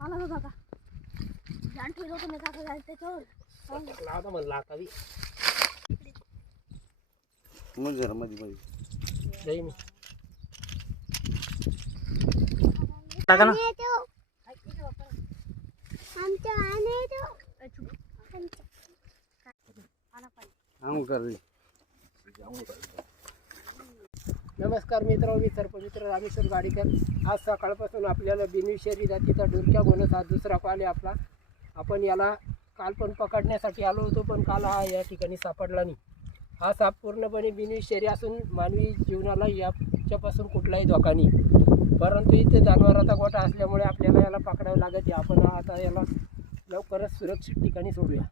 आला काका जाण ठेवलं होतं मी काका जायचं त्याच्यावर लावता म्हणला आता बी जरा मध्ये जाई मी टाका ना आंघोळ कर रे. नमस्कार मित्र, मी सर्पमित्र रामेश्वर गाडीकर. आज सकाळपासून आपल्याला बिनविषारी जातीचा डुरक्या बोनस हा दुसरा कॉल आहे आपला. आपण याला काल पण पकडण्यासाठी आलो होतो, पण काल हा या ठिकाणी सापडला नाही. हा साप पूर्णपणे बिनविषारी असून मानवी जीवनाला याच्यापासून कुठलाही धोका नाही, परंतु इथे जनावरांचा गोठा असल्यामुळे आपल्याला याला पकडावं लागत आहे. आपण आता याला लवकरच सुरक्षित ठिकाणी सोडूया.